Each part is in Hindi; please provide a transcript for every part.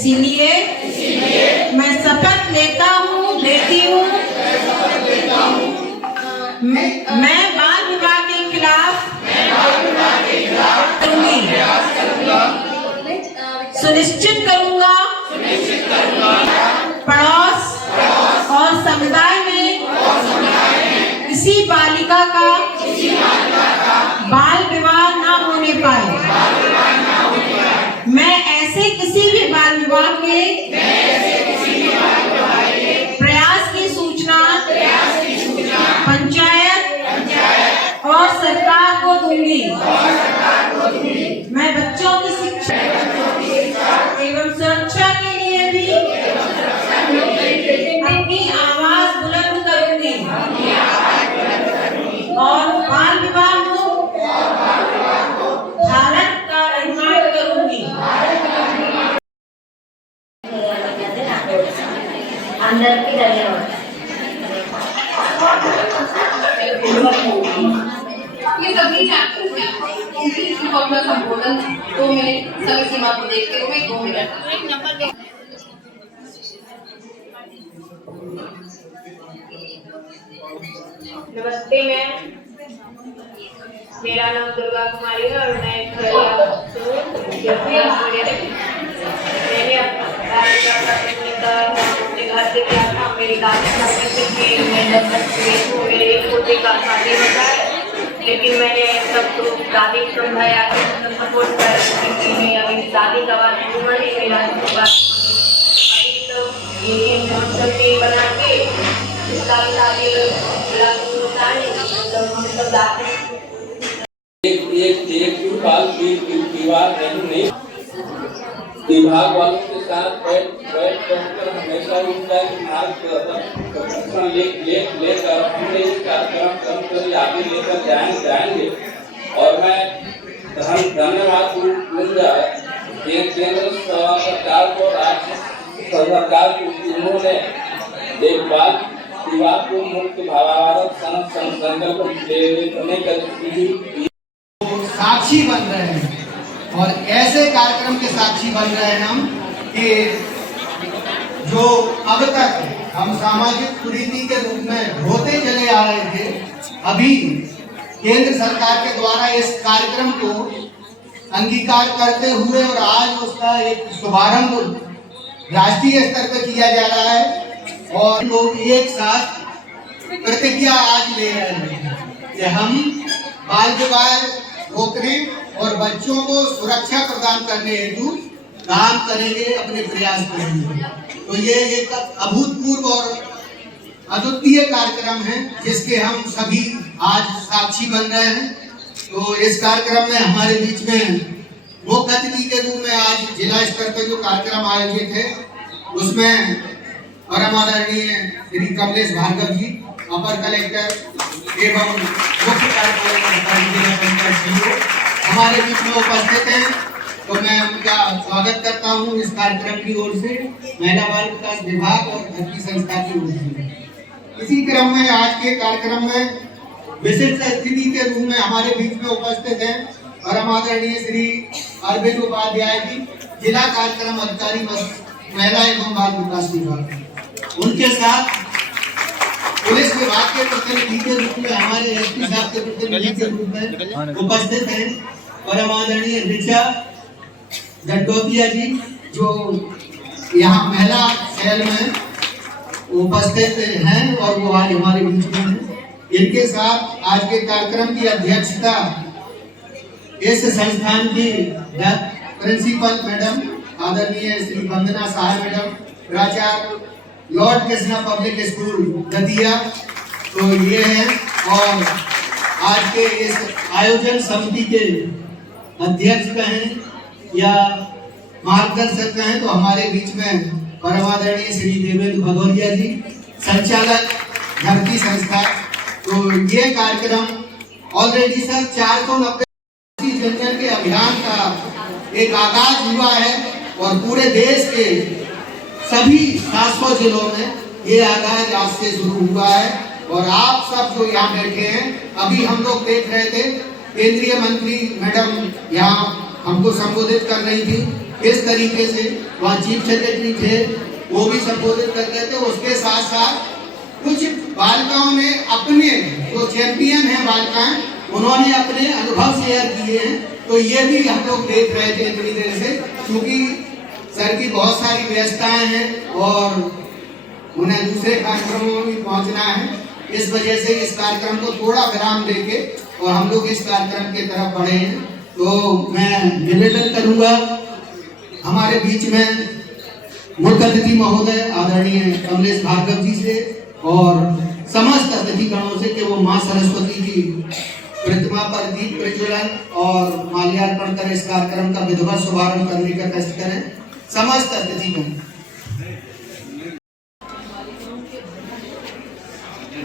इसीलिए मैं शपथ लेती हूँ मैं बाल विवाह के खिलाफ करूंगी, सुनिश्चित करूंगा पड़ोस और समुदाय में किसी बालिका का बाल विवाह न होने पाए। मैं ऐसे किसी भी बाल विवाह के प्रयास की सूचना पंचायत और सरकार को दूंगी। मैं बच्चों की शिक्षा एवं सुरक्षा के लिए भी अपनी आवाज बुलंद करूंगी और बाल विवाह भारत का निर्माण करूंगी। अंदर की ये सभी चैप्टर्स हैं को अपना संबोधन 2 मिनट समय सीमा को देखते हुए 2 मिनट। नमस्ते मैम, मेरा नाम दुर्गा कुमारी है और मैं मैंने अपने घर से किया था। मेरी दादी मेरे एक पोते का शादी होता है, लेकिन मैंने सबको दादी को समझाया कि सपोर्ट कर क्योंकि अभी शादी का बात नहीं बनी। मेरा अभी तो ये बना के इसका शादी होता है तो हम सब जाते हैं। एक विवाह नहीं विभाग वालों के साथ बैठ कर हमेशा उनका मार्गदर्शन लेकर हमने इस कार्यक्रम को आगे लेकर जाएंगे। और मैं धन्यवाद दूंगा केंद्र सरकार को, राज्य सरकार को, उन्होंने एक बाल विवाह को मुक्त भारत संकल्प लेने का साक्षी बन रहे हैं। और ऐसे कार्यक्रम के साक्षी बन रहे हैं हम कि जो अब तक हम सामाजिक कुरीति के रूप में होते चले आ रहे थे, अभी केंद्र सरकार के द्वारा इस कार्यक्रम को अंगीकार करते हुए और आज उसका एक शुभारंभ राष्ट्रीय स्तर पर किया जा रहा है और लोग एक साथ प्रतिज्ञा आज ले रहे हैं कि हम बाल विवाह रोकने और बच्चों को सुरक्षा प्रदान करने हेतु काम करेंगे, अपने प्रयास करेंगे। तो ये एक अभूतपूर्व और अद्वितीय कार्यक्रम है जिसके हम सभी आज साक्षी बन रहे हैं। तो इस कार्यक्रम में हमारे बीच में मुख्य अतिथि के रूप में आज जिला स्तर पर जो कार्यक्रम आयोजित है उसमें परम आदरणीय श्री कमलेश भार्गव जी, अपर कलेक्टर एवं मुख्य कार्यपालक अधिकारी हमारे बीच में उपस्थित हैं। तो मैं उनका स्वागत करता हूं इस कार्यक्रम की ओर से, महिला बाल विकास विभाग और धरती संस्था की ओर से। इसी क्रम में आज के कार्यक्रम में विशिष्ट अतिथि के रूप में हमारे बीच में उपस्थित हैं परम आदरणीय श्री अरविंद उपाध्याय जी, जिला कार्यक्रम अधिकारी महिला एवं बाल विकास विभाग। उनके साथ पुलिस विभाग के प्रतिनिधि के रूप में हमारे एसपी साहब के प्रतिनिधि के रूप में उपस्थित हैं परम आदरणीय ऋचा जटोतिया जी, जो यहाँ महिला सेल में उपस्थित हैं और वो आज हमारे बीच में हैं। इनके साथ आज के कार्यक्रम की अध्यक्षता इस संस्थान की प्रिंसिपल मैडम आदरणीय श्री वंदना साहा मैडम, प्राचार्य Lord Krishna public school Datia, तो ये है। और आज के इस आयोजन समिति के अध्यक्ष कहें या मार्गदर्शक कहें तो हमारे बीच में परम आदरणीय श्री देवेंद्र भदौरिया जी, संचालक धरती संस्था। तो ये कार्यक्रम ऑलरेडी सर 490 जनगण के अभियान का एक आगाज हुआ है और पूरे देश के सभी 700 जिलों में ये आगाज आज से शुरू हुआ है। और आप सब जो यहाँ बैठे हैं, अभी हम लोग देख रहे थे केंद्रीय मंत्री मैडम यहाँ हमको संबोधित कर रही थी इस तरीके से वहाँ चीफ सेक्रेटरी थे, वो भी संबोधित कर रहे थे। उसके साथ साथ कुछ बालिकाओं ने अपने जो चैंपियन हैं बालिकाएं, उन्होंने अपने अनुभव शेयर किए हैं। तो ये भी हम लोग देख रहे थे इतनी देर से, क्योंकि सर की बहुत सारी व्यस्तताएं हैं और उन्हें दूसरे कार्यक्रमों में भी पहुंचना है। इस वजह से इस कार्यक्रम को थोड़ा विराम देके और हम लोग इस कार्यक्रम की तरफ बढ़े हैं। तो मैं निवेदन करूंगा हमारे बीच में मुख्य अतिथि महोदय आदरणीय कमलेश भार्गव जी से और समस्त अतिथिगणों से कि वो माँ सरस्वती की प्रतिमा पर दीप प्रज्वलन और माल्यार्पण कर इस कार्यक्रम का विधिवत शुभारंभ करने का कष्ट करें। समस्त अतिथिगण।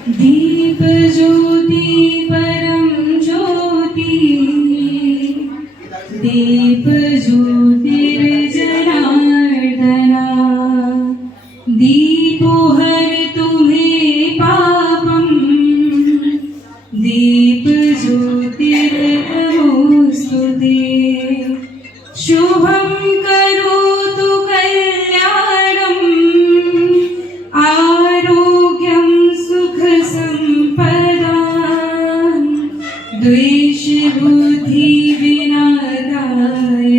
दीप ज्योति परम ज्योति, दीप ज्योतिर्जनार्दना, दीपो हर तुम्हें पापम, दीप ज्योतिर्नमोस्तुते, शुभम करोतु कल्याणम, आरोग्यम सुख संपदा, द्वेष बुद्धि विनाशाय,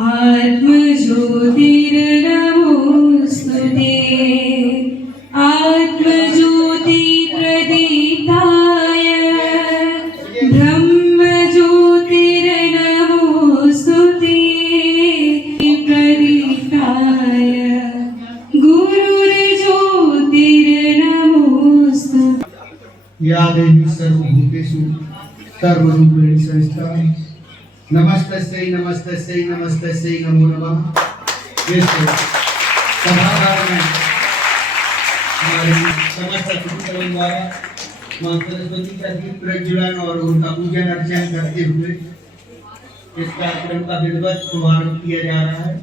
आत्मज्योतिर्नमोस्तुते, आत्मज्योति प्रदीप्ताय, ब्रह्मज्योतिर्नमोस्तुते प्रदीप्ताय, गुरुर्ज्योतिर्नमोस्तुते। या देवी सर्वभूतेषु सर्वरूपेण संस्था, नमस्तस्यै नमस्तस्यै नमस्तस्यै नमो नमः। इस सभागार में हमारे समस्त अतिथिगण द्वारा मां सरस्वती का दीप प्रज्वलन और उनका पूजन अर्चन करते हुए इस कार्यक्रम का विधिवत शुभारंभ किया जा रहा है।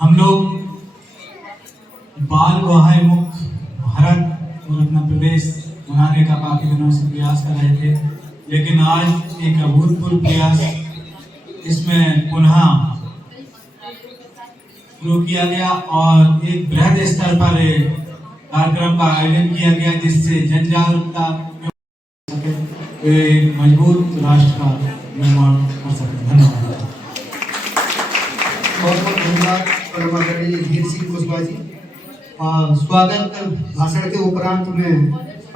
हम लोग बाल विवाह मुक्त भारत और अपना प्रदेश बनाने का काफी दिनों से प्रयास कर रहे थे, लेकिन आज एक अभूतपूर्व प्रयास इसमें पुनः शुरू किया गया और एक बृहद स्तर पर कार्यक्रम का आयोजन किया गया, जिससे जन जागरूकता एक मजबूत राष्ट्र का निर्माण कर सके। धन्यवाद। बहुत बहुत धन्यवाद परमादरणीय धीर सिंह कुशवाहा जी। स्वागत भाषण के उपरांत मैं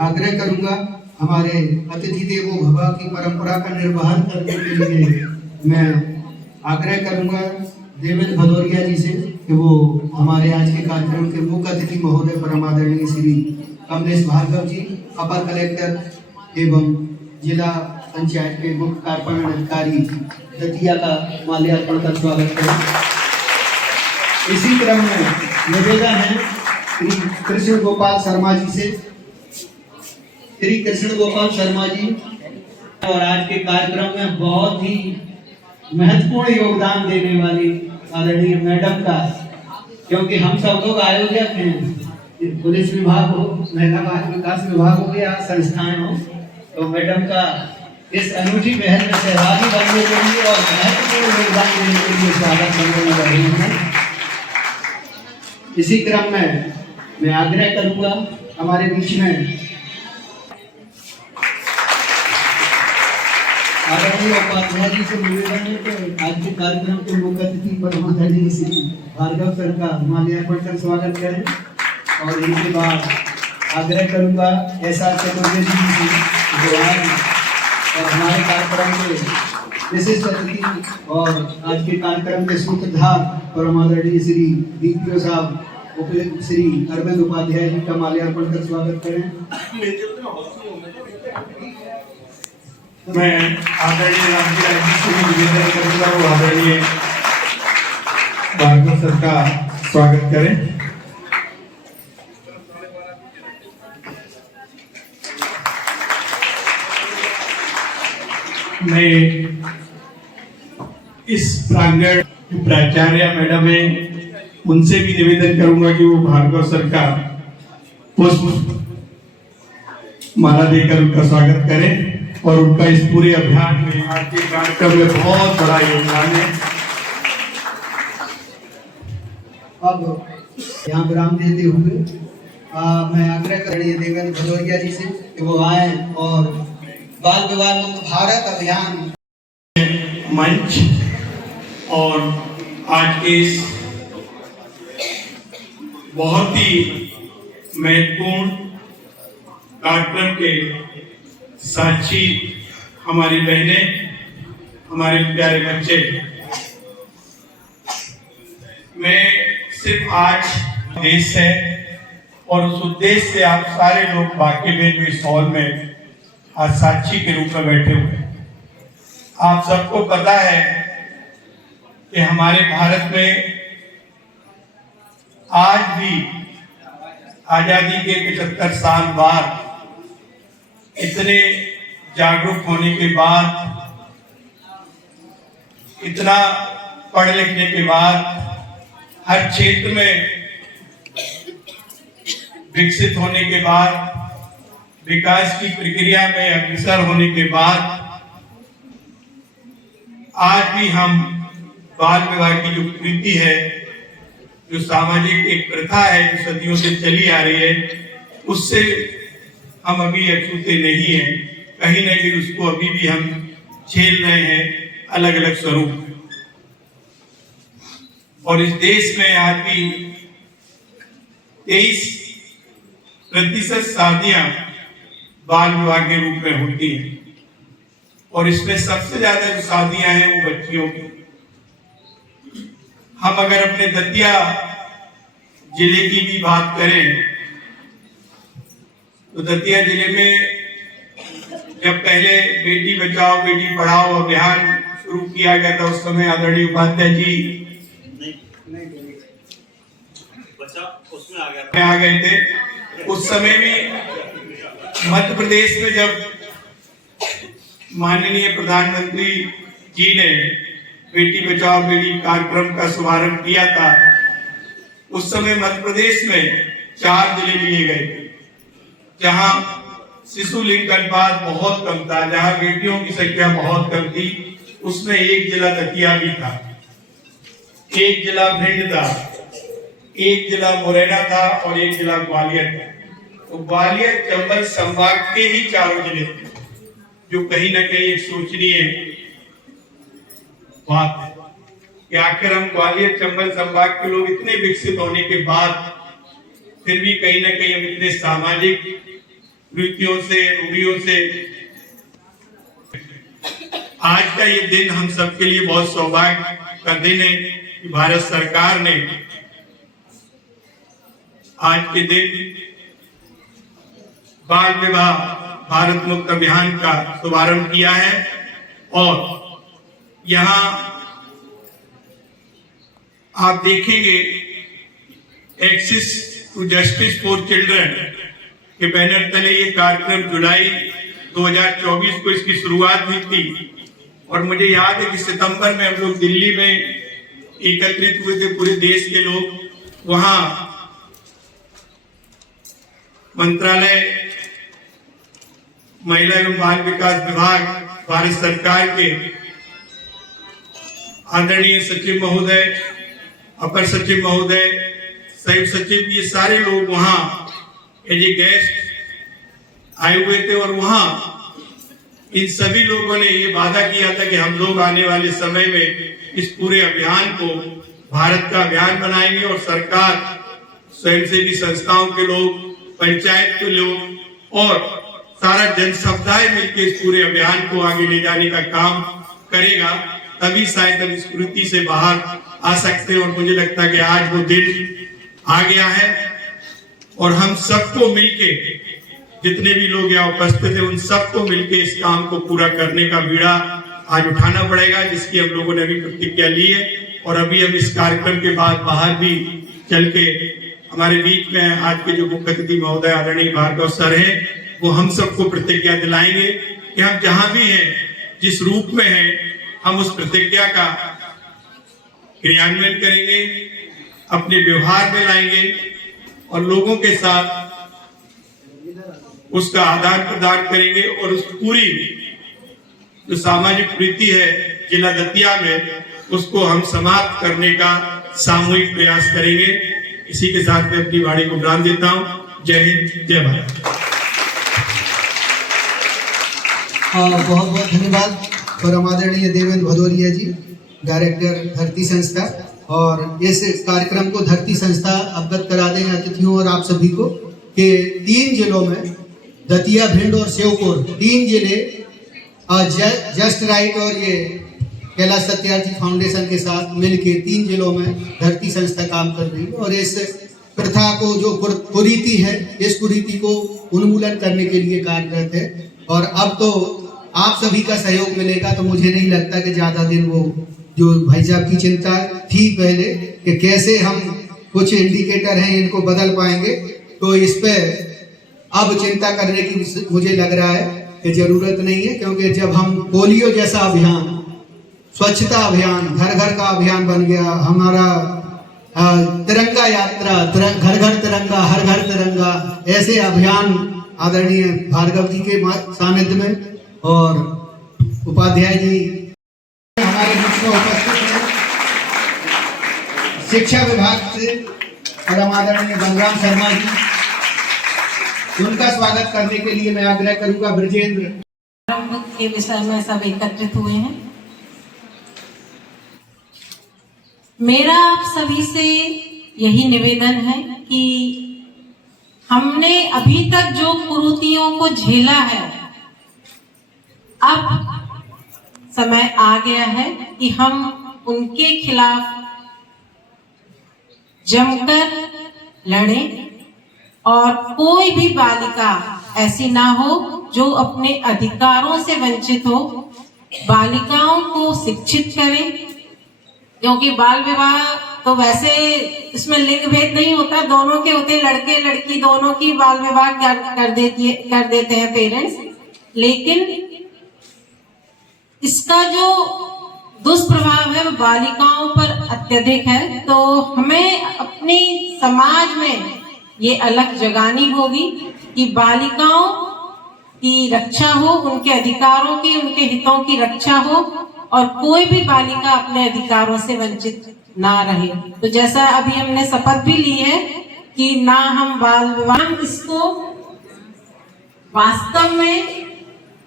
आग्रह करूंगा हमारे अतिथि देवो भव की परंपरा का निर्वहन करने के लिए मैं आग्रह करूंगा देवेंद्र भदौरिया जी से कि वो हमारे आज के कार्यक्रम के मुख्य अतिथि महोदय परमादरणीय श्री कमलेश भार्गव जी, अपर कलेक्टर एवं जिला पंचायत के मुख्य कार्यपालन अधिकारी दतिया का माल्यार्पण कर स्वागत करें। इसी क्रम में निवेदन है श्री कृष्ण गोपाल शर्मा जी से। श्री कृष्ण गोपाल शर्मा जी और आज के कार्यक्रम में बहुत ही महत्वपूर्ण योगदान देने वाली आदरणीय मैडम का, क्योंकि हम सब लोग आयोजक हैं, पुलिस विभाग हो, महिला बाल विकास विभाग हो या संस्थाएं हो, तो मैडम का इस अनूठी पहल में सहभागी बनने के लिए और महत्वपूर्ण योगदान देने के लिए स्वागत करने में रही हूँ। इसी क्रम में मैं आग्रह करूंगा हमारे बीच में आदरणीय उपाध्याय जी से निवेदन है कि आज के कार्यक्रम के मुख्य अतिथि परमादरणीय श्री भार्गव सर का माल्यार्पण कर स्वागत करें और इनके बाद आग्रह करूंगा एसआर चतुर्वेदी जी से जो आए और हमारे कार्यक्रम के विशिष्ट अतिथि और आज के कार्यक्रम के सूत्रधार परमादरणीय श्री डीपीओ साहब उपायुक्त श्री अरविंद उपाध्याय जी का माल्यार्पण कर स्वागत करें। मैं आदरणीय रामजी राय जी से निवेदन करूंगा वो आदरणीय भार्गव सर का स्वागत करें। मैं इस प्रांगण की प्राचार्य मैडम है, उनसे भी निवेदन करूंगा कि वो भार्गव सर का पुष्प माला देकर उनका स्वागत करें और उनका इस पूरे अभियान में आज के कार्यक्रम में बहुत बड़ा योगदान है। अब यहाँ विराम देते हुए मैं आग्रह कर रही देवेंद्र भदौरिया जी से कि वो आए और बाल विवाह मुक्त भारत अभियान मंच और आज के इस बहुत ही महत्वपूर्ण कार्यक्रम के साक्षी हमारी बहनें, हमारे प्यारे बच्चे, मैं सिर्फ आज देश है और उस उद्देश्य से आप सारे लोग वाकई में जो इस हॉल में आज साक्षी के रूप में बैठे हुए हैं। आप सबको पता है कि हमारे भारत में आज भी आजादी के 75 साल बाद इतने जागरूक होने के बाद, इतना पढ़ लिखने के बाद, हर क्षेत्र में विकसित होने के बाद, विकास की प्रक्रिया में अग्रसर होने के बाद, आज भी हम बाल विवाह की जो कुरीति है, जो सामाजिक एक प्रथा है जो सदियों से चली आ रही है, उससे हम अभी अछूते नहीं हैं। कहीं न कहीं उसको अभी भी हम झेल रहे हैं अलग अलग स्वरूप। और इस देश में आज भी 23% शादियां बाल विवाह के रूप में होती हैं और इसमें सबसे ज्यादा जो शादियां हैं वो बच्चियों की। हम अगर अपने दतिया जिले की भी बात करें तो दतिया जिले में जब पहले बेटी बचाओ बेटी पढ़ाओ अभियान शुरू किया गया था, उस समय आदरणीय उपाध्याय जी आ गए थे। उस समय भी मध्य प्रदेश में जब माननीय प्रधानमंत्री जी ने बेटी बचाओ बेटी कार्यक्रम का शुभारंभ किया था, उस समय मध्य प्रदेश में 4 जिले लिए गए थे जहां शिशु लिंग अनुपात बहुत कम था, जहां बेटियों की संख्या बहुत कम थी। उसमें एक जिला दतिया भी था, एक जिला भिंड था, एक जिला मुरैना था और एक जिला ग्वालियर था। तो ग्वालियर चंबल संभाग के ही 4 जिले थे, जो कहीं ना कहीं एक सोचनीय बात है कि आखिर हम ग्वालियर चंबल संभाग के लोग इतने विकसित होने के बाद फिर भी कहीं ना कहीं हम इतने सामाजिक वृत्तियों से रूढ़ियों से। आज का ये दिन हम सबके लिए बहुत सौभाग्य का दिन है कि भारत सरकार ने आज के दिन बाल विवाह भारत मुक्त अभियान का शुभारंभ किया है। और यहाँ आप देखेंगे access to justice for children के बैनर तले ये कार्यक्रम जुलाई 2024 को इसकी शुरुआत हुई थी। और मुझे याद है कि सितंबर में हम लोग दिल्ली में एकत्रित हुए थे, पूरे देश के लोग। वहां मंत्रालय महिला एवं बाल विकास विभाग भारत सरकार के आदरणीय सचिव महोदय, अपर सचिव महोदय, संयुक्त सचिव, ये सारे लोग वहां एज ए गेस्ट आए हुए थे। और वहां इन सभी लोगों ने ये वादा किया था कि हम लोग आने वाले समय में इस पूरे अभियान को भारत का अभियान बनाएंगे और सरकार, स्वयंसेवी संस्थाओं के लोग, पंचायत के लोग और सारा जन समुदाय मिलकर इस पूरे अभियान को आगे ले जाने का काम करेगा। तभी शायद हम इस कुरीति से बाहर आ सकते हैं। और मुझे लगता है कि आज वो दिन आ गया है और हम सबको मिलके, जितने भी लोग यहाँ उपस्थित हैं, उन सबको मिलके इस काम को पूरा करने का बीड़ा आज उठाना पड़ेगा, जिसकी हम लोगों ने अभी प्रतिज्ञा ली है। और अभी हम इस कार्यक्रम के बाद बाहर भी चल के हमारे बीच में आज के जो मुख्य अतिथि महोदय आदरणीय भार्गव सर हैं, वो हम सबको प्रतिज्ञा दिलाएंगे कि हम जहां भी हैं जिस रूप में है, हम उस प्रतिज्ञा का क्रियान्वयन करेंगे, अपने व्यवहार में लाएंगे और लोगों के साथ उसका आदान प्रदान करेंगे और उस पूरी जो सामाजिक प्रीति है जिला दतिया में, उसको हम समाप्त करने का सामूहिक प्रयास करेंगे। इसी के साथ मैं अपनी वाणी को विराम देता हूँ। जय हिंद, जय भारत। बहुत बहुत धन्यवाद परम आदरणीय देवेंद्र भदौरिया जी, डायरेक्टर धरती संस्था। और इस कार्यक्रम को धरती संस्था अवगत करा दें अतिथियों और आप सभी को कि 3 जिलों में दतिया, भिंड और श्योपुर 3 जिले जस्ट राइट और ये कैलाश सत्यार्थी फाउंडेशन के साथ मिलके 3 जिलों में धरती संस्था काम कर रही है। और इस प्रथा को, जो कुरीति है, इस कुरीति को उन्मूलन करने के लिए कार्यरत है। और अब तो आप सभी का सहयोग मिलेगा, तो मुझे नहीं लगता कि ज्यादा दिन वो जो भाई साहब की चिंता थी पहले कि कैसे हम कुछ इंडिकेटर हैं इनको बदल पाएंगे, तो इस पे अब चिंता करने की मुझे लग रहा है कि जरूरत नहीं है। क्योंकि जब हम पोलियो जैसा अभियान, स्वच्छता अभियान, घर घर का अभियान बन गया, हमारा तिरंगा यात्रा, घर घर तिरंगा, हर घर तिरंगा, ऐसे अभियान आदरणीय भार्गव जी के सानिध्य में और उपाध्याय जी हमारे बीच में उपस्थित हैं, शिक्षा विभाग से परम आदरणीय बलराम शर्मा जी, उनका स्वागत करने के लिए मैं आग्रह करूंगा ब्रजेंद्र। आरंभ के विषय में सब एकत्रित हुए हैं। मेरा आप सभी से यही निवेदन है कि हमने अभी तक जो कुरीतियों को झेला है, अब समय आ गया है कि हम उनके खिलाफ जमकर लड़ें और कोई भी बालिका ऐसी ना हो जो अपने अधिकारों से वंचित हो। बालिकाओं को शिक्षित करें, क्योंकि बाल विवाह तो वैसे इसमें लिंग भेद नहीं होता, दोनों के होते, लड़के लड़की दोनों की बाल विवाह कर देते हैं पेरेंट्स। लेकिन इसका जो दुष्प्रभाव है वो बालिकाओं पर अत्यधिक है। तो हमें अपनी समाज में ये अलग जगानी होगी कि बालिकाओं की रक्षा हो, उनके अधिकारों की, उनके हितों की रक्षा हो और कोई भी बालिका अपने अधिकारों से वंचित ना रहे। तो जैसा अभी हमने शपथ भी ली है कि ना हम बाल विवाह, इसको वास्तव में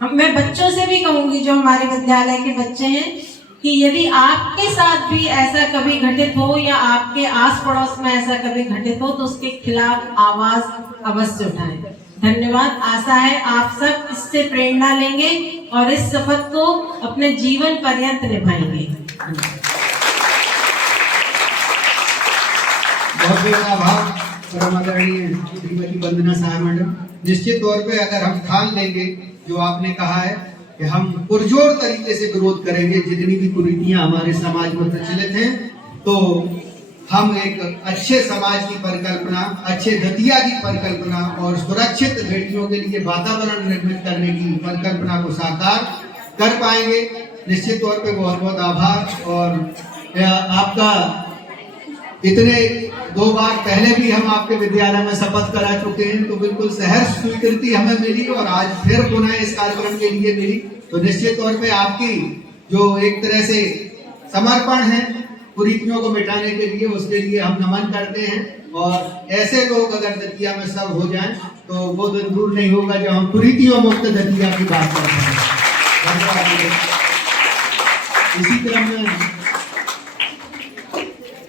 मैं बच्चों से भी कहूंगी, जो हमारे विद्यालय के बच्चे हैं, कि यदि आपके साथ भी ऐसा कभी घटित हो या आपके आस पड़ोस में ऐसा कभी घटित हो तो उसके खिलाफ आवाज अवश्य उठाएं। धन्यवाद। आशा है आप सब इससे प्रेरणा लेंगे और इस शपथ को अपने जीवन पर्यंत निभाएंगे। बहुत बहुत आभार परम आदरणीय श्रीमती वंदना साहा मैडम। निश्चित तौर पे अगर हम ठान लेंगे जो आपने कहा है कि हम पुरजोर तरीके से विरोध करेंगे जितनी भी कुरीतियां हमारे समाज में प्रचलित हैं, तो हम एक अच्छे समाज की परिकल्पना, अच्छे दतिया की परिकल्पना और सुरक्षित बेटियों के लिए वातावरण निर्मित करने की परिकल्पना को साकार कर पाएंगे। निश्चित तौर पे बहुत बहुत आभार। और आपका इतने 2 बार पहले भी हम आपके विद्यालय में शपथ करा चुके हैं, तो बिल्कुल सहर्ष स्वीकृति हमें मिली और आज फिर पुनः इस कार्यक्रम के लिए मिली। तो निश्चित तौर पे आपकी जो एक तरह से समर्पण है कुरीतियों को मिटाने के लिए, उसके लिए हम नमन करते हैं। और ऐसे लोग अगर दतिया में सब हो जाएं तो वो दिन दूर नहीं होगा जब हम कुरीतियों मुक्त दतिया की बात करते हैं। इसी क्रम में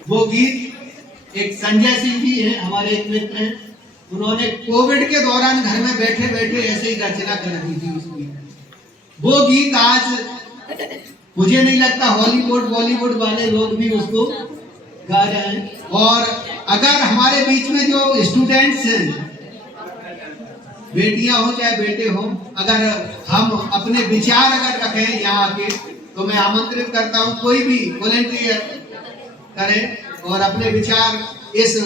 वो गीत एक संजय सिंह जी हैं, हमारे एक मित्र हैं, उन्होंने कोविड के दौरान घर में बैठे बैठे ऐसे ही रचना कर दी थी उस गीत। वो गीत आज मुझे नहीं लगता हॉलीवुड बॉलीवुड वाले लोग भी उसको गा रहे हैं। और अगर हमारे बीच में जो स्टूडेंट्स हैं, बेटियां हो चाहे बेटे हो, अगर हम अपने विचार अगर रखें यहाँ आके, तो मैं आमंत्रित करता हूँ कोई भी वॉलंटियर करें और अपने विचार इस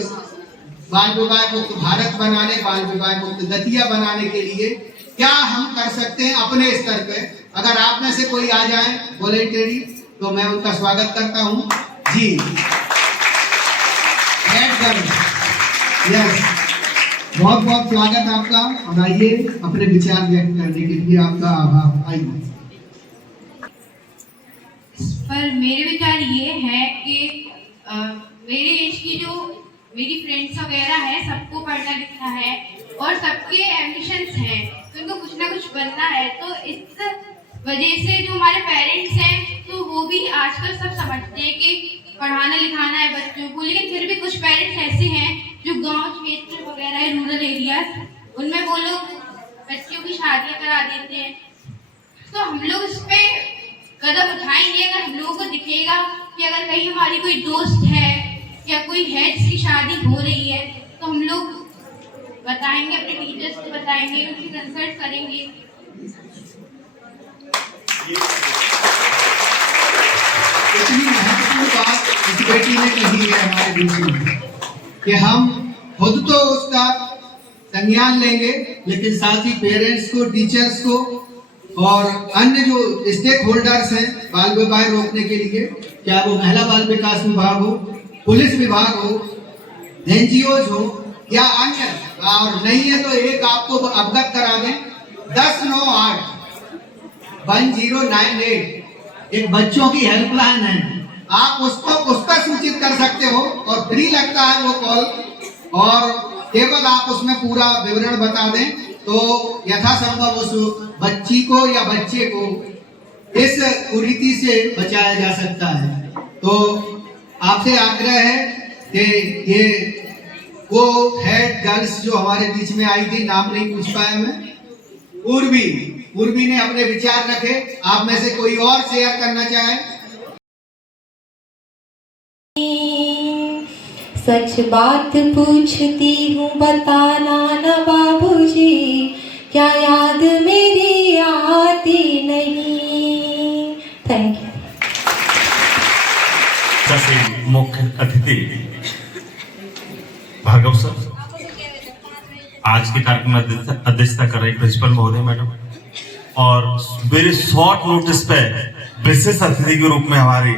बाल विवाह मुक्त भारत बनाने, बाल विवाह मुक्त दतिया बनाने के लिए क्या हम कर सकते हैं अपने स्तर पे, अगर आप में से कोई आ जाए वॉलेंटरी तो मैं उनका स्वागत करता हूँ जी। यस, बहुत बहुत स्वागत आपका। और आइए अपने विचार व्यक्त करने के लिए आपका आभार। आइए। पर मेरे विचार ये है कि मेरे एज की जो मेरी फ्रेंड्स वगैरह है, सबको पढ़ना लिखना है और सबके एम्बिशंस हैं, तो उनको कुछ ना कुछ बनना है। तो इस वजह से जो हमारे पेरेंट्स हैं, तो वो भी आजकल सब समझते हैं कि पढ़ाना लिखाना है बच्चों को, लेकिन फिर भी कुछ पेरेंट्स ऐसे हैं जो गांव क्षेत्र वगैरह है, रूरल एरियाज, उनमें वो लोग बच्चों की शादियां करा देते हैं। तो हम लोग इस पे कदम उठाएंगे अगर हम लोगों को दिखेगा कि अगर कहीं हमारी कोई दोस्त है या कोई है जिसकी शादी हो रही है, तो हम लोग बताएंगे, अपने टीचर्स को बताएंगे, उनसे कंसल्ट करेंगे। इतनी महत्वपूर्ण बात इस बेटी ने कही है हमारे बीच में कि हम खुद तो उसका संज्ञान लेंगे, लेकिन साथ ही पेरेंट्स को, टीचर्स को और अन्य जो स्टेक होल्डर्स हैं बाल विवाह रोकने के लिए, क्या वो महिला बाल विकास विभाग हो, पुलिस विभाग हो, एनजीओज हो या अन्य, और नहीं है तो एक आपको अवगत करा दें, 1098 1098 एक बच्चों की हेल्पलाइन है। आप उस पर सूचित कर सकते हो और फ्री लगता है वो कॉल, और केवल आप उसमें पूरा विवरण बता दें तो यथासंभव उस बच्ची को या बच्चे को इस कुरीति से बचाया जा सकता है। तो आपसे आग्रह है कि ये वो हेड गर्ल्स जो हमारे बीच में आई थी, नाम नहीं पूछ पाया मैं, उर्वी ने अपने विचार रखे। आप में से कोई और शेयर करना चाहे? सच बात पूछती हूँ, बताना न बाबूजी, क्या याद मेरी आती नहीं। Thank you. मुख्य अतिथि भार्गव सर, आज के कार्यक्रम में अध्यक्षता कर रहे प्रिंसिपल महोदय मैडम, और वेरी शॉर्ट नोटिस पे विशेष अतिथि के रूप में हमारी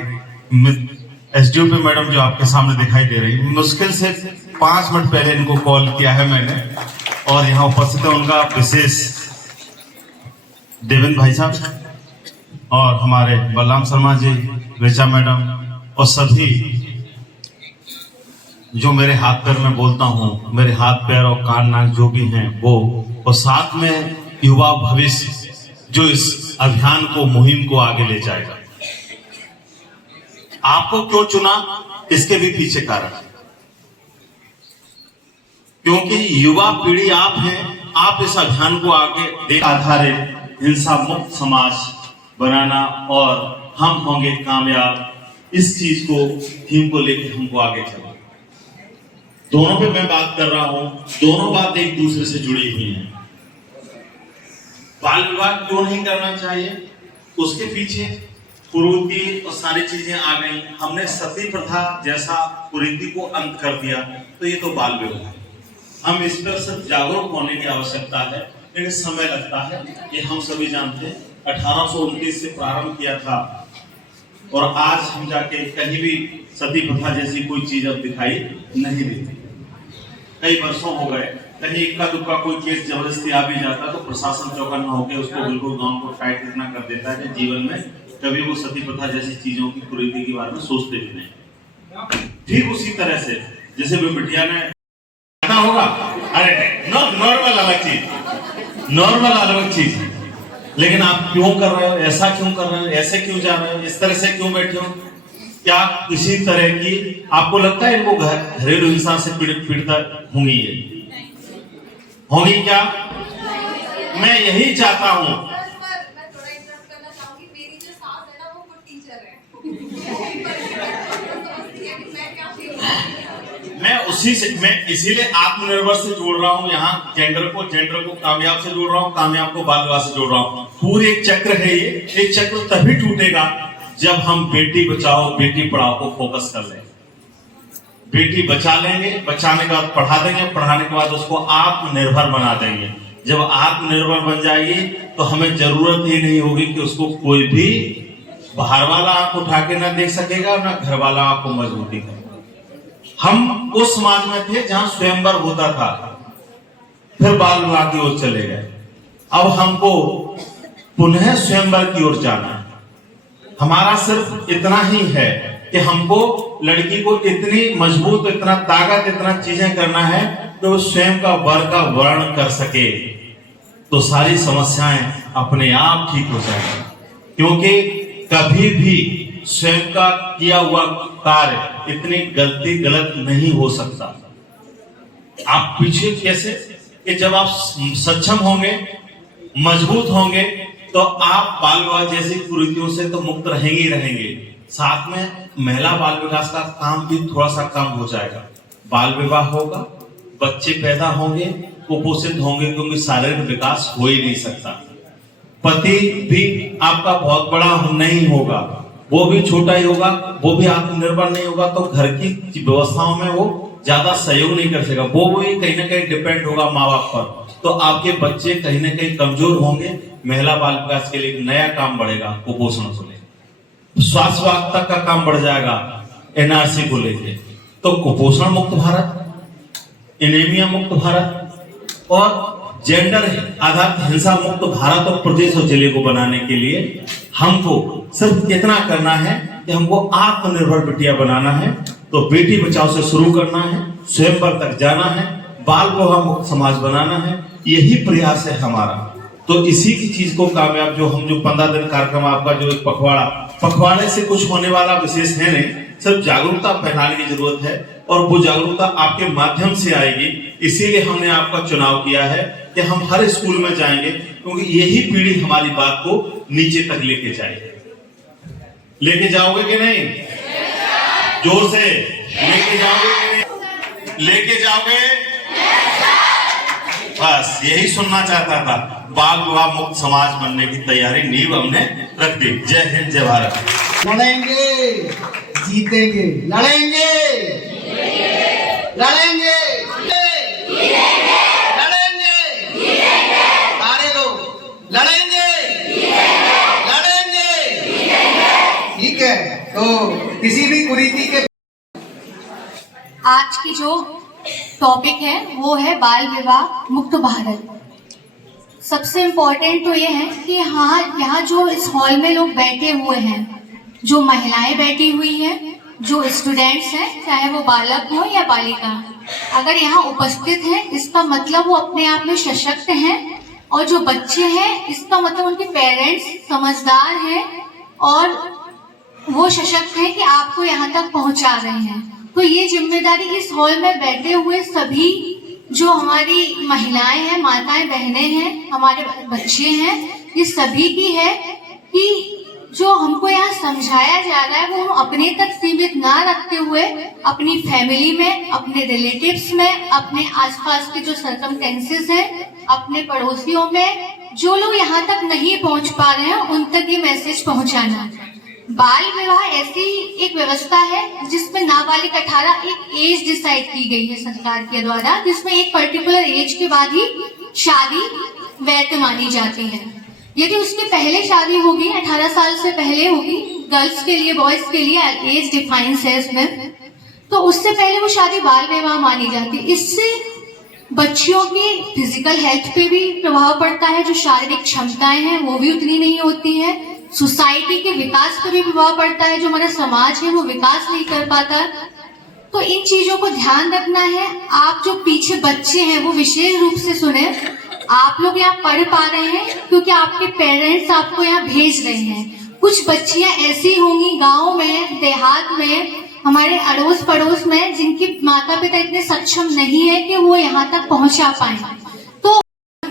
एसडीओपी मैडम जो आपके सामने दिखाई दे रही, मुश्किल से 5 मिनट पहले इनको कॉल किया है मैंने, और यहाँ उपस्थित है उनका विशेष देवेंद्र भाई साहब और हमारे बलराम शर्मा जी, ऋचा मैडम और सभी जो मेरे हाथ पैर में बोलता हूँ, मेरे हाथ पैर और कान नाक जो भी हैं वो, और साथ में युवा भविष्य जो इस अभियान को, मुहिम को आगे ले जाएगा। आपको क्यों चुना, इसके भी पीछे कारण है, क्योंकि युवा पीढ़ी आप हैं। आप इस अभियान को आगे आधारित हिंसा मुक्त समाज बनाना और हम होंगे कामयाब, इस चीज को, थीम को लेकर हमको आगे चलना। दोनों पे मैं बात कर रहा हूं, दोनों बात एक दूसरे से जुड़ी हुई हैं। बाल विवाह क्यों नहीं करना चाहिए, उसके पीछे कुरीति और सारी चीजें आ गई। हमने सती प्रथा जैसा कुरीति को अंत कर दिया, तो ये तो बाल विवाह है। हम इस पर सिर्फ जागरूक होने की आवश्यकता है, लेकिन समय लगता है, ये हम सभी जानते हैं। 1829 से प्रारंभ किया था और आज हम जाके कहीं भी सती प्रथा जैसी कोई चीज अब दिखाई नहीं देती। कई वर्षों हो गए, कहीं इक्का दुक्का कोई केस जबरदस्ती आ भी जाता तो प्रशासन चौकन्ना होकर उसको बिल्कुल गांव को टाइट इतना कर देता है कि जीवन में कभी वो सती प्रथा जैसी चीजों की कुरीति के बारे में सोचते भी नहीं। ठीक उसी तरह से जैसे वो बिटिया ने होगा, अरे नॉर्मल अलग चीज, नॉर्मल अलग चीज है, लेकिन आप क्यों कर रहे हो, ऐसा क्यों कर रहे हो, ऐसे क्यों जा रहे हो, इस तरह से क्यों बैठे हो? क्या किसी तरह की आपको लगता है इनको घरेलू हिंसा से पीड़ित होंगी, होंगी क्या? मैं यही चाहता हूं। मैं इसीलिए आत्मनिर्भर से जोड़ रहा हूं, यहाँ जेंडर को कामयाब से जोड़ रहा हूं, कामयाब को बाल विवाह से जोड़ रहा हूं। पूरी एक चक्र है ये, एक चक्र तभी टूटेगा जब हम बेटी बचाओ बेटी पढ़ाओ को फोकस कर लेंगे। बेटी बचा लेंगे, बचाने के बाद पढ़ा देंगे, पढ़ाने के बाद उसको आत्मनिर्भर बना देंगे। जब आत्मनिर्भर बन जाएगी तो हमें जरूरत ही नहीं होगी कि उसको कोई भी बाहर वाला आंख उठा के ना देख सकेगा, ना घर वाला आपको मजबूती करेगा। हम उस समाज में थे जहां स्वयंवर होता था, फिर बाल विवाह की ओर चले गए। अब हमको पुनः स्वयंवर की ओर जाना है। हमारा सिर्फ इतना ही है कि हमको लड़की को इतनी मजबूत, इतना ताकत, इतना चीजें करना है कि वो स्वयं का वर का वर्ण कर सके, तो सारी समस्याएं अपने आप ठीक हो जाएंगी। क्योंकि कभी भी स्वयं का किया हुआ कार्य इतनी गलत नहीं हो सकता। आप पीछे कैसे कि जब आप सक्षम होंगे, मजबूत होंगे, तो आप बाल विवाह जैसी कुरीतियों से तो मुक्त रहेंगे ही रहेंगे। साथ में महिला बाल विकास का काम भी थोड़ा सा कम हो जाएगा। बाल विवाह होगा, बच्चे पैदा होंगे, कुपोषित होंगे, क्योंकि शारीरिक विकास हो ही नहीं सकता। पति भी आपका बहुत बड़ा नहीं होगा, वो भी छोटा ही होगा, वो भी आत्मनिर्भर नहीं होगा, तो घर की व्यवस्थाओं में वो ज्यादा सहयोग नहीं कर सकेगा। वो भी कहीं ना कहीं डिपेंड होगा माँ बाप पर, तो आपके बच्चे कहीं ना कहीं कमजोर होंगे। महिला बाल विकास के लिए एक नया काम बढ़ेगा, कुपोषण को लेकर, स्वास्थ्य विभाग तक का काम बढ़ जाएगा एनआरसी को लेके। तो कुपोषण मुक्त भारत, एनीमिया मुक्त भारत और जेंडर आधारित हिंसा मुक्त भारत और प्रदेश और जिले को बनाने के लिए हमको सिर्फ इतना करना है कि हमको आत्मनिर्भर बिटिया बनाना है। तो बेटी बचाओ से शुरू करना है, स्वयंवर तक जाना है, बाल विवाह मुक्त समाज बनाना है, यही प्रयास है हमारा। तो इसी की चीज को कामयाब जो 15 दिन कार्यक्रम आपका जो एक पखवाड़े से कुछ होने वाला विशेष है नहीं, सिर्फ जागरूकता फैलाने की जरूरत है और वो जागरूकता आपके माध्यम से आएगी। इसीलिए हमने आपका चुनाव किया है कि हम हर स्कूल में जाएंगे, क्योंकि यही पीढ़ी हमारी बात को नीचे तक लेके जाएगी। लेके जाओगे कि नहीं? जोर से लेके जाओगे कि नहीं? लेके जाओगे? बस यही सुनना चाहता था। बाल विवाह मुक्त समाज बनने की तैयारी नींव हमने रख दी। जय हिंद, जय भारत। लड़ेंगे, जीतेंगे, लड़ेंगे, लड़ेंगे, लड़ेंगे, सारे लोग लड़ेंगे, लड़ेंगे, ठीक है। तो किसी भी कुरीति के आज की जो टॉपिक है वो है बाल विवाह मुक्त भारत। सबसे इम्पोर्टेंट तो ये है कि यहाँ जो इस हॉल में लोग बैठे हुए हैं, जो महिलाएं बैठी हुई हैं, जो स्टूडेंट्स हैं, चाहे वो बालक हो या बालिका, अगर यहाँ उपस्थित हैं इसका मतलब वो अपने आप में सशक्त हैं, और जो बच्चे हैं इसका मतलब उनके पेरेंट्स समझदार हैं और वो सशक्त हैं कि आपको यहाँ तक पहुँचा रहे हैं। तो ये जिम्मेदारी इस हॉल में बैठे हुए सभी जो हमारी महिलाएं हैं, माताएं, बहनें हैं, हमारे बच्चे हैं, ये सभी की है कि जो हमको यहाँ समझाया जा रहा है वो हम अपने तक सीमित ना रखते हुए अपनी फैमिली में, अपने रिलेटिव्स में, अपने आसपास के जो सर्कमस्टेंसेस हैं, अपने पड़ोसियों में, जो लोग यहाँ तक नहीं पहुँच पा रहे हैं उन तक ये मैसेज पहुँचाना। बाल विवाह ऐसी एक व्यवस्था है जिसमें नाबालिग 18 एक एज डिसाइड की गई है सरकार के द्वारा, जिसमें एक पर्टिकुलर एज के बाद ही शादी वैध मानी जाती है। यदि उसके पहले शादी होगी, 18 साल से पहले होगी, गर्ल्स के लिए, बॉयज के लिए एज डिफाइंस है इसमें, तो उससे पहले वो शादी बाल विवाह मानी जाती है। इससे बच्चियों की फिजिकल हेल्थ पे भी प्रभाव पड़ता है, जो शारीरिक क्षमताएं हैं वो भी उतनी नहीं होती है, सोसाइटी के विकास पर भी प्रभाव पड़ता है, जो हमारा समाज है वो विकास नहीं कर पाता। तो इन चीजों को ध्यान रखना है। आप जो पीछे बच्चे हैं वो विशेष रूप से सुने। आप लोग यहाँ पढ़ पा रहे हैं क्योंकि आपके पेरेंट्स आपको यहाँ भेज रहे हैं। कुछ बच्चियां ऐसी होंगी गाँव में, देहात में, हमारे अड़ोस पड़ोस में, जिनके माता पिता इतने सक्षम नहीं है कि वो यहाँ तक पहुँचा पाए।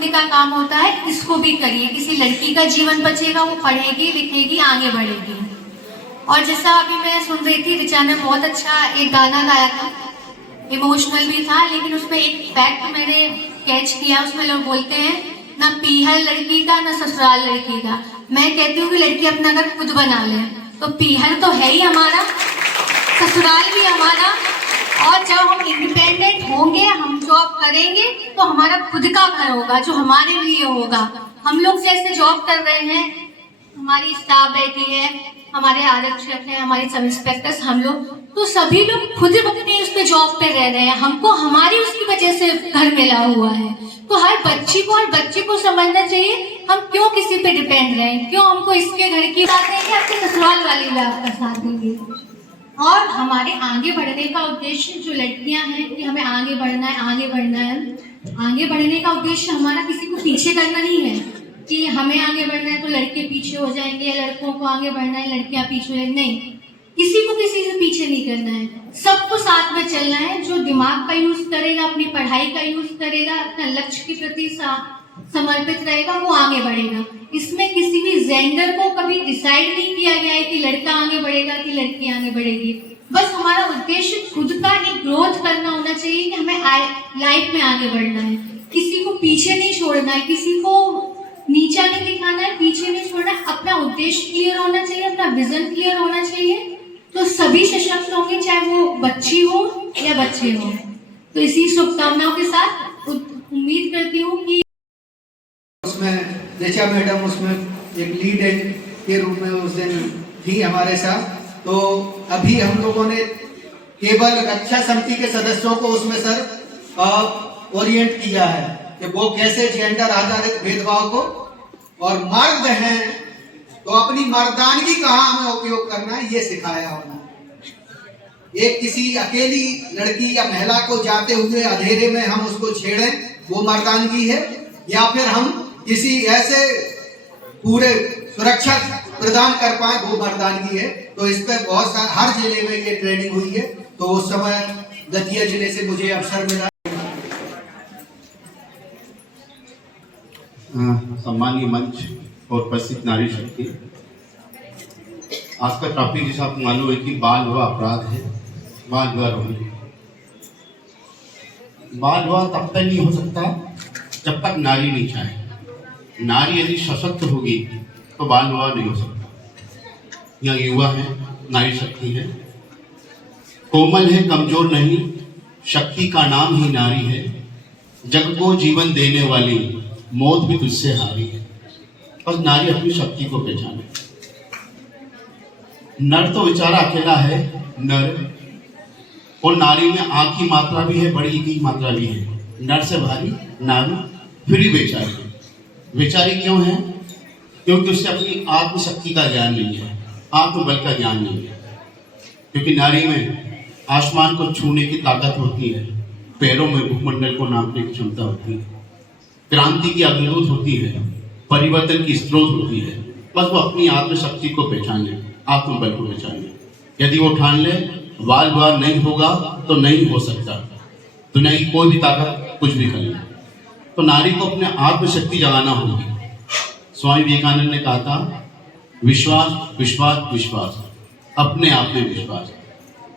का काम होता है, इसको भी करिए। किसी लड़की का जीवन बचेगा, वो पढ़ेगी, लिखेगी, आगे बढ़ेगी। और जैसा अभी मैं सुन रही थी, रिचा ने बहुत अच्छा एक गाना गाया था, इमोशनल भी था, लेकिन उसमें एक फैक्ट मैंने कैच किया। उसमें लोग बोलते हैं ना पीहर लड़की का, ना ससुराल लड़की का। मैं कहती हूँ कि लड़की अपना घर खुद बना ले। तो पीहर तो है ही हमारा, ससुराल भी हमारा, और जब हम इंडिपेंडेंट होंगे, हम जॉब करेंगे, तो हमारा खुद का घर होगा जो हमारे लिए होगा। हम लोग जैसे जॉब कर रहे हैं, हमारी स्टाफ बैठी है, हमारे आरक्षक हैं, हमारे सब इंस्पेक्टर्स, हम लोग तो सभी लोग खुद अपने उस पे जॉब पे रह रहे हैं। हमको हमारी उसकी वजह से घर मिला हुआ है। तो हर बच्ची को और बच्चे को समझना चाहिए हम क्यों किसी पे डिपेंड रहें, क्यों हमको इसके घर की बात देंगे, आपके ससुराल वाली भी आपका साथ देंगे। और हमारे आगे बढ़ने का उद्देश्य जो लड़कियां हैं कि हमें आगे बढ़ना है, आगे बढ़ना है। आगे बढ़ने का उद्देश्य हमारा किसी को पीछे करना नहीं है कि हमें आगे बढ़ना है तो लड़के पीछे हो जाएंगे, या लड़कों को आगे बढ़ना है लड़कियां पीछे हो जाएंगी। नहीं, किसी को किसी से पीछे नहीं करना है, सबको साथ में चलना है। जो दिमाग का यूज करेगा, अपनी पढ़ाई का यूज करेगा, अपना लक्ष्य के प्रति समर्पित रहेगा, वो आगे बढ़ेगा। इसमें किसी भी जेंडर को कभी डिसाइड नहीं किया गया है कि लड़का आगे बढ़ेगा कि लड़की आगे बढ़ेगी। बस हमारा उद्देश्य खुद का एक ग्रोथ करना होना चाहिए कि हमें लाइफ में आगे बढ़ना है, किसी को पीछे नहीं छोड़ना है, किसी को नीचा नहीं दिखाना है, पीछे नहीं छोड़ना है। अपना उद्देश्य क्लियर होना चाहिए, अपना विजन क्लियर होना चाहिए, तो सभी सशक्त होंगे, चाहे वो बच्ची हो या बच्चे हो। तो इसी शुभकामनाओं के साथ उम्मीद करती हूँ कि उसमें ऋचा मैडम उसमें एक लीड के रूप में उस दिन थी हमारे साथ। तो अभी हम लोगों ने केवल रक्षा समिति के सदस्यों को उसमें सर ओरिएंट किया है कि वो कैसे जेंडर आधारित भेदभाव को, और मर्द हैं तो अपनी मर्दानगी कहाँ हमें उपयोग करना है ये सिखाया हमने। एक किसी अकेली लड़की या महिला को जाते हुए अंधेरे में हम उसको छेड़ें, वो मर्दानगी है, या फिर हम किसी ऐसे पूरे सुरक्षा प्रदान कर पाए, वो मर्दानगी है। तो इस पर बहुत सारे हर जिले में ये ट्रेनिंग हुई है। तो उस समय दतिया जिले से मुझे अवसर मिला। सम्मानीय मंच और उपस्थित नारी शक्ति, आज का टॉपिक जैसा आपको मालूम है कि बाल विवाह अपराध है, बाल विवाह रोकना। बाल विवाह तब तक नहीं हो सकता जब तक नारी नहीं चाहे। नारी यदि सशक्त होगी तो बाल विवाह नहीं हो सकता। यहाँ युवा है, नारी शक्ति है, कोमल है, कमजोर नहीं, शक्ति का नाम ही नारी है, जग को जीवन देने वाली मौत भी तुझसे हारी है। बस नारी अपनी शक्ति को पहचाने। नर तो बेचारा अकेला है, नर, और नारी में आग की मात्रा भी है, बड़ी की मात्रा भी है। नर से भारी नारी, फिर भी बेचारी है। बेचारी क्यों है? क्योंकि उससे अपनी आत्मशक्ति का ज्ञान नहीं है, आत्मबल का ज्ञान नहीं है। क्योंकि नारी में आसमान को छूने की ताकत होती है, पैरों में भूमंडल को नापने की क्षमता होती है, क्रांति की अग्निदूत होती है, परिवर्तन की स्रोत होती है। बस वो अपनी आत्मशक्ति को पहचाने, आत्मबल को पहचाने। यदि वो ठान ले बाल विवाह नहीं होगा तो नहीं हो सकता। दुनिया की कोई भी ताकत कुछ भी कर ले, तो नारी को अपने आत्मशक्ति जगाना होगी। स्वामी विवेकानंद ने कहा था, विश्वास विश्वास विश्वास, अपने आप में विश्वास।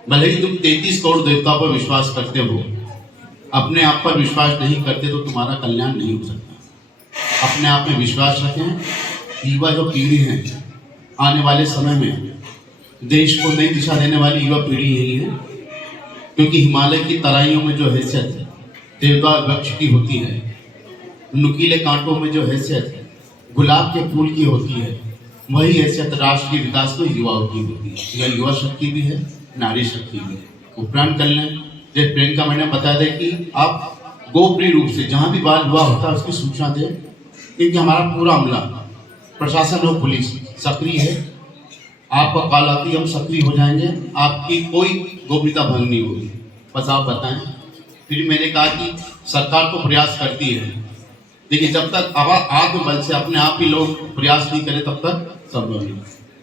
भले ही तुम 33 करोड़ देवताओं पर विश्वास करते हो, अपने आप पर विश्वास नहीं करते तो तुम्हारा कल्याण नहीं हो सकता। अपने आप में विश्वास रखें। युवा जो पीढ़ी है, आने वाले समय में देश को नई दिशा देने वाली युवा पीढ़ी यही है। क्योंकि हिमालय की तराइयों में जो हैसियत देवदार वृक्ष की होती है, नुकीले कांटों में जो हैसियत गुलाब के फूल की होती है, वही हैसियत राष्ट्र के विकास में युवाओं की होती है। यह युवा शक्ति भी है, नारी शक्ति भी है। उपरांत कल्याण जैसे प्रियंका मैडम बता दें कि आप गोप्रिय रूप से जहाँ भी बाल विवाह होता है उसकी सूचना दें, क्योंकि हमारा पूरा अमला, प्रशासन और पुलिस सक्रिय है। आपका कॉल आती हम सक्रिय हो जाएंगे, आपकी कोई गोपनीयता भंग नहीं होगी। बस आप बताएं। फिर मैंने कहा कि सरकार तो प्रयास करती है, लेकिन जब तक आत्मबल से अपने आप ही लोग प्रयास नहीं करें तब तक संभव नहीं।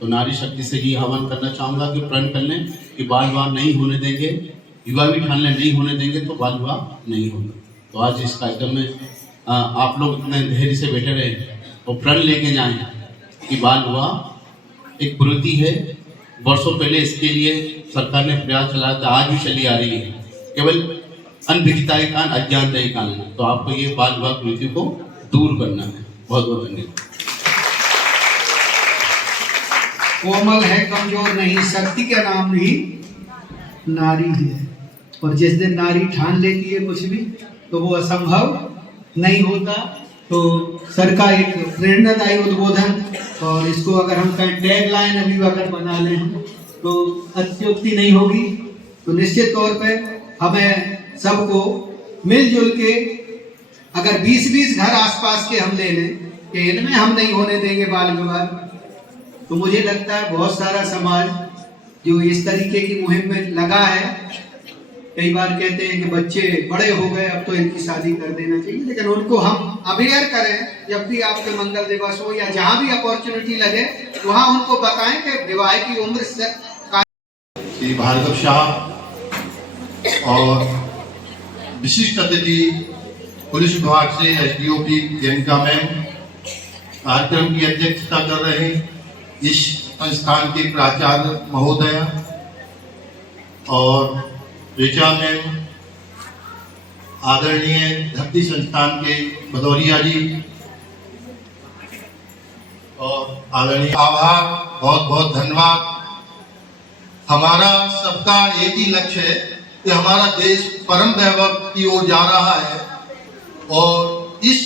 तो नारी शक्ति से ये आह्वान करना चाहूँगा कि प्रण कर लें कि बाल विवाह नहीं होने देंगे, युवा भी ठान लें नहीं होने देंगे तो बाल विवाह नहीं होगा। तो आज इस कार्यक्रम में आप लोग इतने धैर्य से बैठे रहे और प्रण लेके जाएं कि बाल विवाह एक कुरीति है। वर्षों पहले इसके लिए सरकार ने प्रयास चलाया था, आज भी चली आ रही है, केवल अनभिज्ञता के कारण, अज्ञानता के कारण। तो आपको ये बाल विवाह कुरीति को दूर करना है। बहुत बहुत धन्यवाद। कोमल है, कमजोर नहीं, शक्ति का नाम भी नारी है। और जिस दिन नारी ठान लेती है कुछ भी तो वो असंभव नहीं होता। तो सर का एक प्रेरणादायी उद्बोधन, और इसको अगर हम कहें टैग लाइन अभी अगर बना लें हम तो अत्युक्ति नहीं होगी। तो निश्चित तौर पे हमें सबको मिलजुल के अगर 20-20 घर आसपास के हम ले लें कि इनमें हम नहीं होने देंगे बाल विवाह, तो मुझे लगता है बहुत सारा समाज जो इस तरीके की मुहिम में लगा है। कई बार कहते हैं कि बच्चे बड़े हो गए अब तो इनकी शादी कर देना चाहिए, लेकिन उनको हम अवेयर करें, जब भी आपके मंगल दिवस हो या जहाँ भी अपॉर्चुनिटी लगे वहाँ उनको बताएं कि विवाह की उम्र से। श्री भार्गव शाह और विशिष्ट अतिथि पुलिस विभाग से एसडीओपी प्रियंका मैम कार्यक्रम की अध्यक्षता कर रहे इस संस्थान के प्राचार्य महोदय और ऋचा मैम, आदरणीय धरती संस्थान के भदौरिया जी और आदरणीय आभार, बहुत बहुत धन्यवाद। हमारा सबका एक ही लक्ष्य है कि हमारा देश परम वैभव की ओर जा रहा है और इस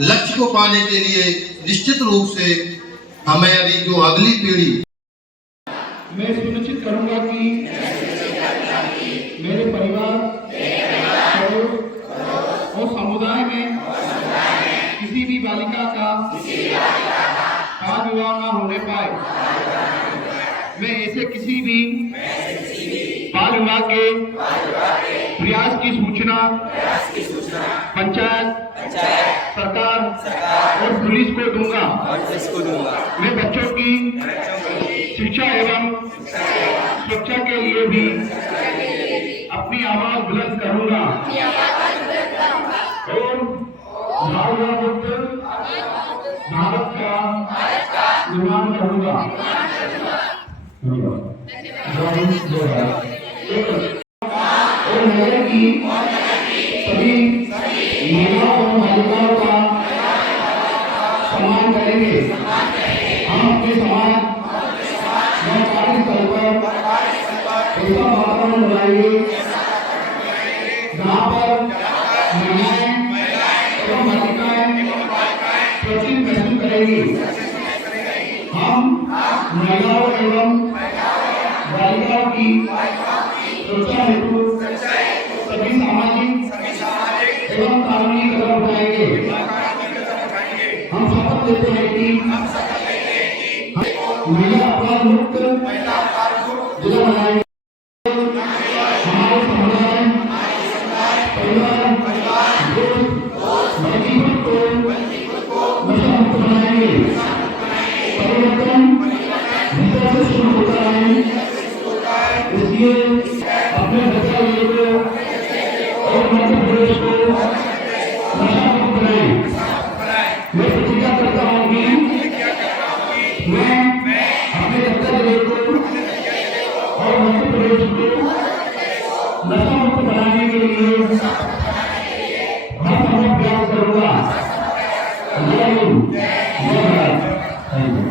लक्ष्य को पाने के लिए निश्चित रूप से हमें अभी जो अगली पीढ़ी, मैं सुनिश्चित करूंगा कि मेरे परिवार और समुदाय में किसी भी बालिका का बाल विवाह न होने पाए। मैं ऐसे किसी भी बाल विवाह के प्रयास की सूचना पंचायत, सरकार और पुलिस को दूंगा। मैं बच्चों की शिक्षा एवं सुरक्षा के लिए भी अपनी आवाज बुलंद करूंगा और भारत का निर्माण करूंगा। और नगर की सभी महिलाओं और बालिकाओं का सम्मान करेंगे। हम अपने समाज में कार्यस्थल पर ऐसा वातावरण बनाएंगे जहाँ पर महिलाएं एवं बालिकाएं सुरक्षित महसूस करेंगी। हम महिलाओं एवं बालिकाओं की सुरक्षा हेतु सभी सामाजिक एवं कानूनी कदम उठाएंगे। हम शपथ लेते हैं कि महिला अपराध मुक्त जिला बनाएंगे। हमारे समुदाय, परिवार, जीवन को नशा मुक्त बनाएंगे। परिवर्तन भीतर से शुरू होता है, इसलिए अपने बच्चे को और मध्य प्रदेश को नशा मुक्त बनाएं। मैं प्रतिज्ञा करता हूँ कि मैं अपने बच्चे को और मध्य प्रदेश को नशा मुक्त बनाने के लिए हर संभव प्रयास करूंगा। जय हिंद, जय भारत।